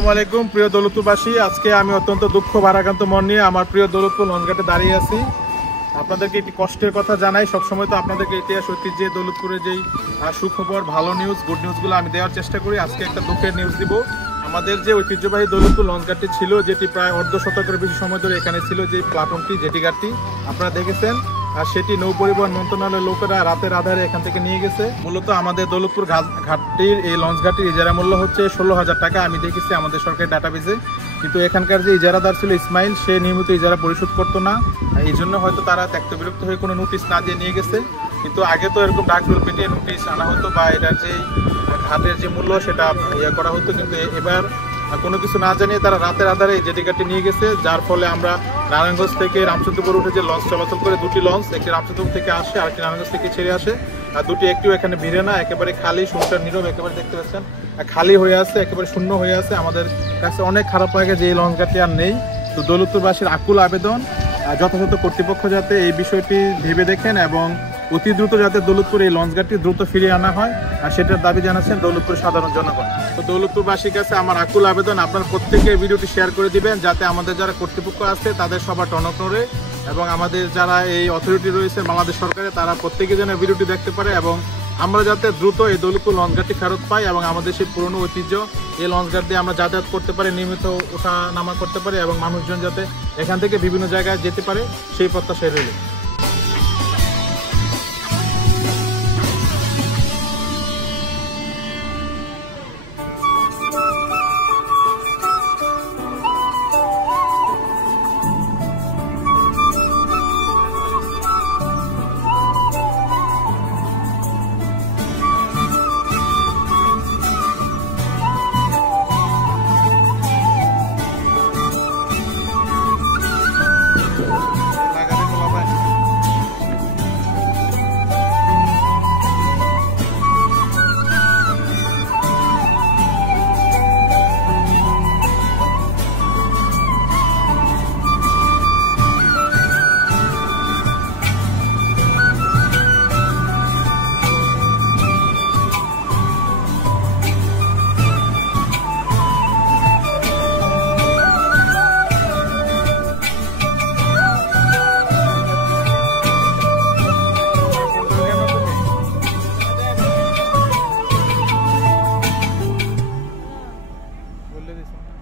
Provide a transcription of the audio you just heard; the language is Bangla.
আসসালামু আলাইকুম প্রিয় দৌলতপুরবাসী। আজকে আমি অত্যন্ত দুঃখ ভারাক্রান্ত মন নিয়ে আমার প্রিয় দৌলতপুর লঞ্চঘাটে দাঁড়িয়ে আছি। আপনাদেরকে একটি কষ্টের কথা জানাই। সবসময় তো আপনাদেরকে ইতিহাস ঐতিহ্যে দৌলতপুরের যেই সুখবর, ভালো নিউজ, গুড নিউজগুলো আমি দেওয়ার চেষ্টা করি। আজকে একটা দুঃখের নিউজ দিব। আমাদের যে ঐতিহ্যবাহী দৌলতপুর লঞ্চঘাটটি ছিল, যেটি প্রায় অর্ধ শতকের বেশি সময় ধরে এখানে ছিল, যে প্লাটুনটি, জেটিঘাটটি আপনারা দেখেছেন, আর সেটি নৌ পরিবহন মন্ত্রণালয়ের লোকেরা রাতের আধারে এখান থেকে নিয়ে গেছে। মূলত আমাদের দৌলতপুর ঘাটটির এই লঞ্চ ঘাটটির ইজারা মূল্য হচ্ছে 16,000 টাকা, আমি দেখেছি আমাদের সরকারি ডাটাবেজে। কিন্তু এখানকার যে ইজারাদার ছিল ইসমাইল, সে নিয়মিত ইজারা পরিশোধ করতো না। এই জন্য হয়তো তারা ত্যক্ত বিরক্ত হয়ে কোনো নোটিশ না দিয়ে নিয়ে গেছে। কিন্তু আগে তো এরকম ডাকডোর পেটিয়ে নোটিশ আনা হতো, বা এটার যে ঘাটের যে মূল্য সেটা ইয়ে করা হতো। কিন্তু এবার কোনো কিছু না জানিয়ে তারা রাতের আধারে এই জেটিঘাটটি নিয়ে গেছে, যার ফলে আমরা নারায়ণগঞ্জ থেকে রামচন্দ্রপুর উঠে যে লঞ্চ চলাচল করে, দুটি লঞ্চ, একটি রামচন্দ্রপুর থেকে আসে আর একটি নারায়ণগঞ্জ থেকে ছেড়ে আসে, আর দুটি একটিও এখানে ভিড়ে না, একেবারে খালি, শুনশান নীরব, একেবারে দেখতে পাচ্ছেন খালি হয়ে আছে, একেবারে শূন্য হয়ে আছে। আমাদের কাছে অনেক খারাপ লাগে যে এই লঞ্চ ঘাটটি আর নেই। তো দৌলতপুরবাসীর আকুল আবেদন, যথাযথ কর্তৃপক্ষ যাতে এই বিষয়টি ভেবে দেখেন এবং অতি দ্রুত যাতে দৌলতপুর এই লঞ্চ ঘাটটি দ্রুত ফিরিয়ে আনা হয়, আর সেটার দাবি জানাচ্ছেন দৌলতপুরের সাধারণ জনগণ। তো দৌলতপুরবাসীর কাছে আমার আকুল আবেদন, আপনারা প্রত্যেকে ভিডিওটি শেয়ার করে দিবেন, যাতে আমাদের যারা কর্তৃপক্ষ আছে তাদের সবার টনক নড়ে, এবং আমাদের যারা এই অথরিটি রয়েছে বাংলাদেশ সরকারে, তারা প্রত্যেকে যেন ভিডিওটি দেখতে পারে, এবং আমরা যাতে দ্রুত এই দৌলতপুর লঞ্চ ঘাটটি ফেরত পাই, এবং আমাদের সেই পুরনো ঐতিহ্য এই লঞ্চ ঘাট দিয়ে আমরা যাতায়াত করতে পারি, নিয়মিত ওঠা নামা করতে পারি, এবং মানুষজন যাতে এখান থেকে বিভিন্ন জায়গায় যেতে পারে, সেই প্রত্যাশায় রইল। বলে দিয়েছেন।